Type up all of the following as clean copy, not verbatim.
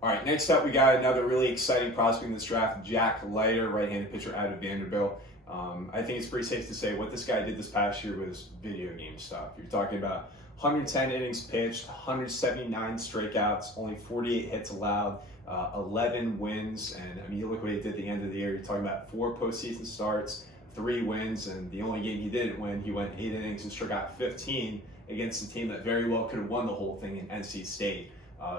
All right, next up, we got another really exciting prospect in this draft, Jack Leiter, right-handed pitcher out of Vanderbilt. I think it's pretty safe to say what this guy did this past year was video game stuff. You're talking about 110 innings pitched, 179 strikeouts, only 48 hits allowed, 11 wins, and I mean, you look what he did at the end of the year. You're talking about 4 postseason starts, 3 wins, and the only game he didn't win, he went 8 innings and struck out 15 against a team that very well could have won the whole thing in NC State.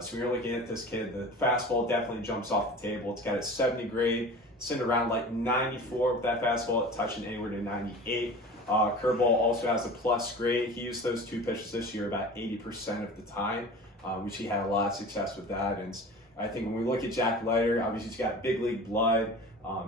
So when you're looking at this kid, the fastball definitely jumps off the table. It's got a 70 grade, sitting around like 94 with that fastball, touching anywhere to 98. Curveball also has a plus grade. He used those 2 pitches this year about 80% of the time, which he had a lot of success with that. And I think when we look at Jack Leiter, obviously he's got big league blood.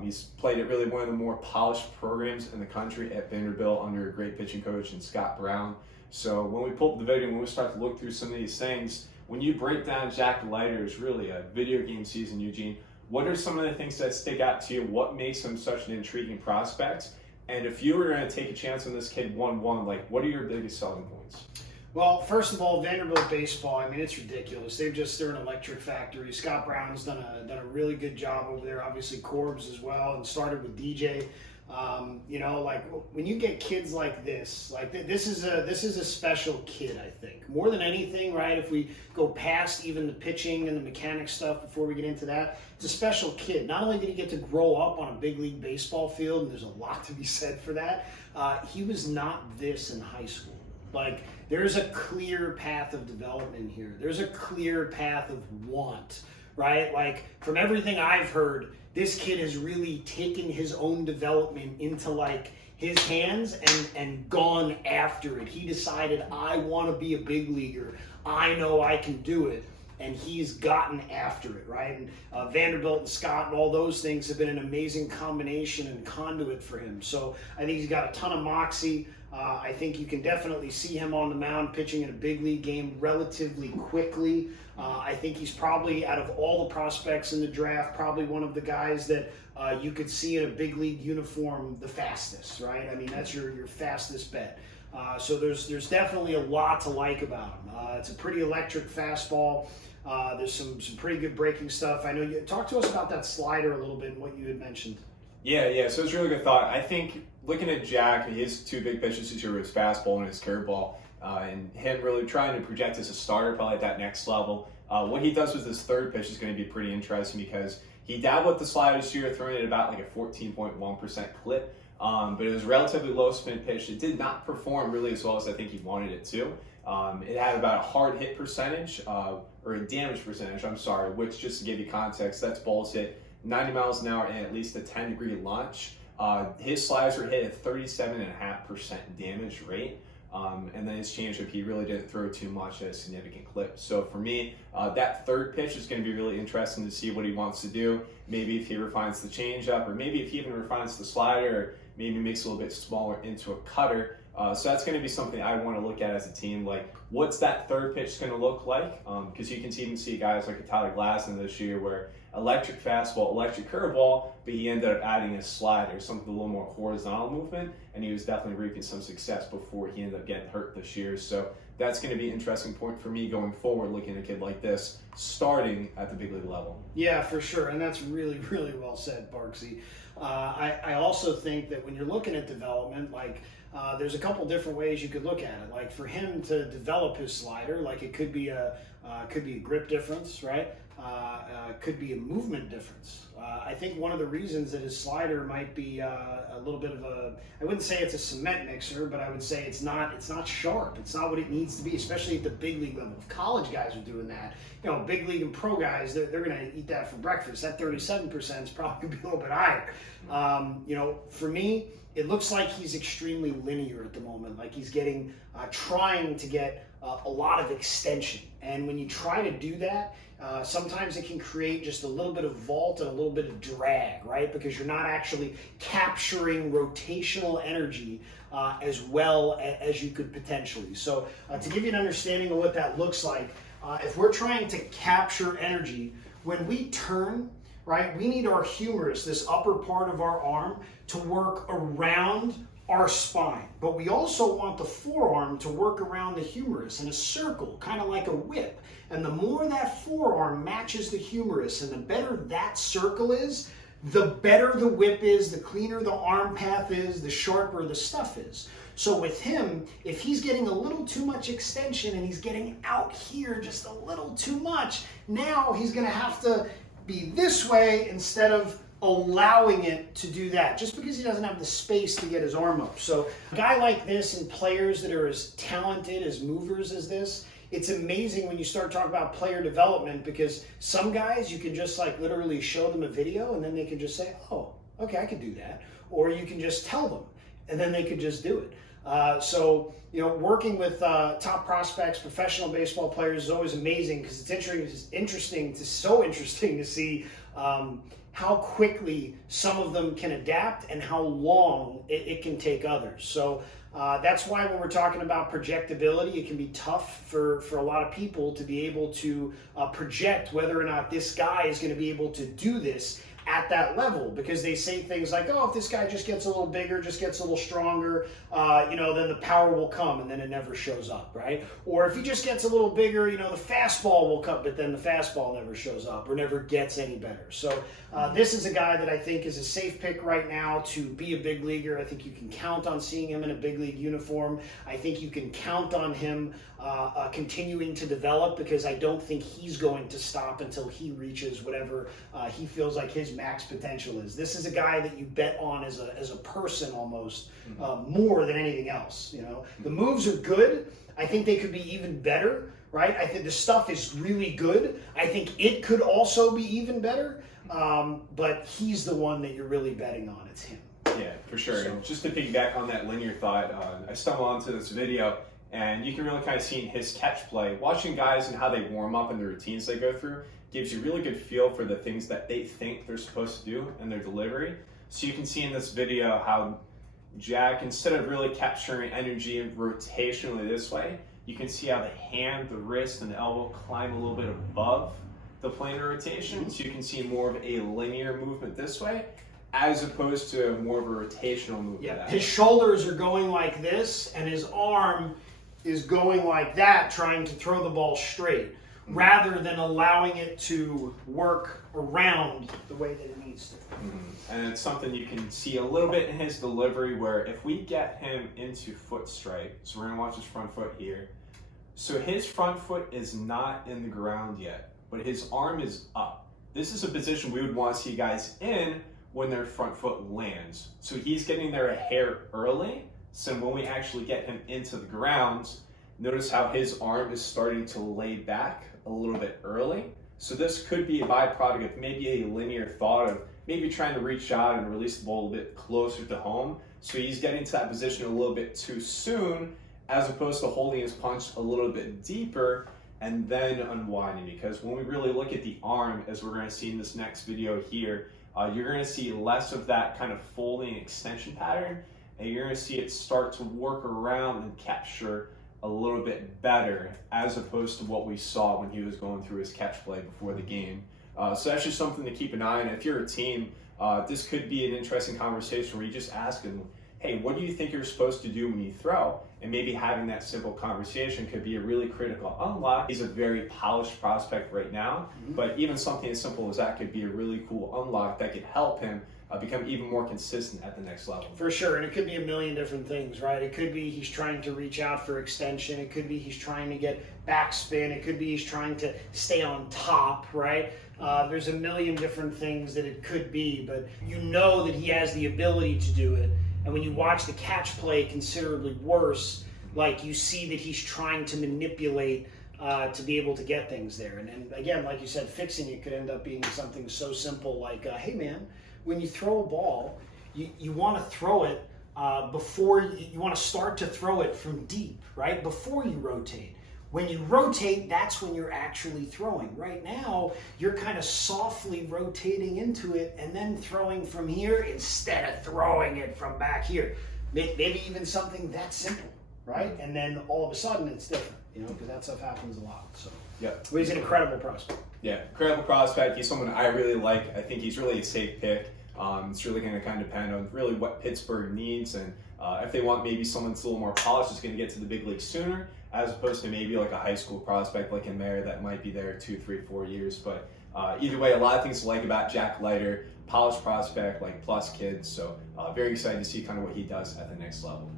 He's played at really one of the more polished programs in the country at Vanderbilt under a great pitching coach in Scott Brown. So when we pull up the video, when we start to look through some of these things, when you break down Jack Leiter's really a video game season, Eugene, what are some of the things that stick out to you? What makes him such an intriguing prospect? And if you were going to take a chance on this kid 1-1, like what are your biggest selling points? Well, first of all, Vanderbilt baseball, I mean, it's ridiculous. They're an electric factory. Scott Brown's done a really good job over there. Obviously, Corbs as well, and started with DJ. Like when you get kids like this, this is a special kid, I think. More than anything, right? If we go past even the pitching and the mechanics stuff before we get into that, it's a special kid. Not only did he get to grow up on a big league baseball field, and there's a lot to be said for that, he was not this in high school. Like, there's a clear path of development here. There's a clear path of want, right? Like, from everything I've heard, this kid has really taken his own development into like his hands and gone after it. He decided, I want to be a big leaguer. I know I can do it. And he's gotten after it, right? And Vanderbilt and Scott and all those things have been an amazing combination and conduit for him. So I think he's got a ton of moxie. I think you can definitely see him on the mound pitching in a big league game relatively quickly. I think he's probably, out of all the prospects in the draft, probably one of the guys that you could see in a big league uniform the fastest, right? I mean, that's your fastest bet. So there's definitely a lot to like about him. It's a pretty electric fastball. There's some pretty good breaking stuff. I know you talked to us about that slider a little bit and what you had mentioned. Yeah. So it's a really good thought. I think looking at Jack, his 2 big pitches this year were his fastball and his curveball, and him really trying to project as a starter, probably at that next level. What he does with his 3rd pitch is going to be pretty interesting because he dabbled with the slider this year, throwing it about like a 14.1% clip. But it was a relatively low spin pitch. It did not perform really as well as I think he wanted it to. It had about a hard hit percentage, or a damage percentage, which, just to give you context, that's balls hit 90 miles an hour and at least a 10-degree launch. His sliders were hit at 37.5% damage rate. And then his changeup, he really didn't throw too much at a significant clip. So for me, that 3rd pitch is going to be really interesting to see what he wants to do. Maybe if he refines the changeup, or maybe if he even refines the slider, or maybe makes it a little bit smaller into a cutter. So that's going to be something I want to look at as a team. Like, what's that 3rd pitch going to look like? Because you can even see guys like a Tyler Glasson this year where electric fastball, electric curveball, but he ended up adding a slider, something a little more horizontal movement, and he was definitely reaping some success before he ended up getting hurt this year. So that's going to be an interesting point for me going forward, looking at a kid like this starting at the big league level. Yeah, for sure, and that's really, really well said, Parksy. I also think that when you're looking at development, there's a couple different ways you could look at it. Like, for him to develop his slider, like, it could be a grip difference, right? Could be a movement difference. I think one of the reasons that his slider might be a little bit of I wouldn't say it's a cement mixer, but I would say it's not sharp. It's not what it needs to be, especially at the big league level. If college guys are doing that, big league and pro guys, they're going to eat that for breakfast. That 37% is probably going to be a little bit higher. For me, it looks like he's extremely linear at the moment. Like, he's trying to get a lot of extension. And when you try to do that, sometimes it can create just a little bit of vault and a little bit of drag, right? Because you're not actually capturing rotational energy as well as you could potentially. So to give you an understanding of what that looks like, if we're trying to capture energy, when we turn, right, we need our humerus, this upper part of our arm, to work around our spine, but we also want the forearm to work around the humerus in a circle, kind of like a whip. And the more that forearm matches the humerus and the better that circle is, the better the whip is, the cleaner the arm path is, the sharper the stuff is. So with him, if he's getting a little too much extension and he's getting out here just a little too much, now he's going to have to be this way instead of allowing it to do that, just because he doesn't have the space to get his arm up. So a guy like this and players that are as talented as movers as this, it's amazing when you start talking about player development, because some guys you can just like literally show them a video and then they can just say, oh, okay, I can do that. Or you can just tell them and then they could just do it. So, you know, working with top prospects, professional baseball players is always amazing, because it's interesting to see how quickly some of them can adapt and how long it can take others. So that's why when we're talking about projectability, it can be tough for a lot of people to be able to project whether or not this guy is going to be able to do this at that level, because they say things like, oh, if this guy just gets a little bigger, just gets a little stronger, you know, then the power will come, and then it never shows up, right? Or if he just gets a little bigger, you know, the fastball will come, but then the fastball never shows up or never gets any better. So this is a guy that I think is a safe pick right now to be a big leaguer. I think you can count on seeing him in a big league uniform. I think you can count on him continuing to develop, because I don't think he's going to stop until he reaches whatever he feels like his max potential is. This is a guy that you bet on as a person almost, more than anything else. You know, the moves are good. I think they could be even better, right? I think the stuff is really good. I think it could also be even better, but he's the one that you're really betting on. It's him. Yeah, for sure. So, and just to piggyback on that linear thought, I stumbled onto this video, and you can really kind of see in his catch play, watching guys and how they warm up and the routines they go through gives you a really good feel for the things that they think they're supposed to do in their delivery. So you can see in this video how Jack, instead of really capturing energy rotationally this way, you can see how the hand, the wrist, and the elbow climb a little bit above the plane of rotation. So you can see more of a linear movement this way, as opposed to more of a rotational movement. Yeah, his shoulders are going like this, and his arm is going like that, trying to throw the ball straight, rather than allowing it to work around the way that it needs to. And it's something you can see a little bit in his delivery, where if we get him into foot strike, so we're going to watch his front foot here. So his front foot is not in the ground yet, but his arm is up. This is a position we would want to see guys in when their front foot lands. So he's getting there a hair early. So when we actually get him into the ground, notice how his arm is starting to lay back a little bit early. So this could be a byproduct of maybe a linear thought of maybe trying to reach out and release the ball a bit closer to home. So he's getting to that position a little bit too soon, as opposed to holding his punch a little bit deeper and then unwinding. Because when we really look at the arm, as we're going to see in this next video here, you're going to see less of that kind of folding extension pattern, and you're going to see it start to work around and capture a little bit better, as opposed to what we saw when he was going through his catch play before the game. So that's just something to keep an eye on. If you're a team, this could be an interesting conversation where you just ask them, hey, what do you think you're supposed to do when you throw? And maybe having that simple conversation could be a really critical unlock. He's a very polished prospect right now, but even something as simple as that could be a really cool unlock that could help him become even more consistent at the next level. For sure, and it could be a million different things, right? It could be he's trying to reach out for extension. It could be he's trying to get backspin. It could be he's trying to stay on top, right? There's a million different things that it could be, but you know that he has the ability to do it. And when you watch the catch play considerably worse, like you see that he's trying to manipulate to be able to get things there. And again, like you said, fixing it could end up being something so simple like, hey man, when you throw a ball, you want to throw it before you want to start to throw it from deep, right? Before you rotate. When you rotate, that's when you're actually throwing. Right now, you're kind of softly rotating into it and then throwing from here instead of throwing it from back here. Maybe even something that simple, right? And then all of a sudden it's different, you know, because that stuff happens a lot. So, yeah, he's an incredible prospect. Yeah, incredible prospect. He's someone I really like. I think he's really a safe pick. It's really going to kind of depend on really what Pittsburgh needs, and if they want maybe someone that's a little more polished, that's going to get to the big league sooner, as opposed to maybe like a high school prospect like in there that might be there 2, 3, 4 years. But either way, a lot of things to like about Jack Leiter, polished prospect, like plus kids. So very excited to see kind of what he does at the next level.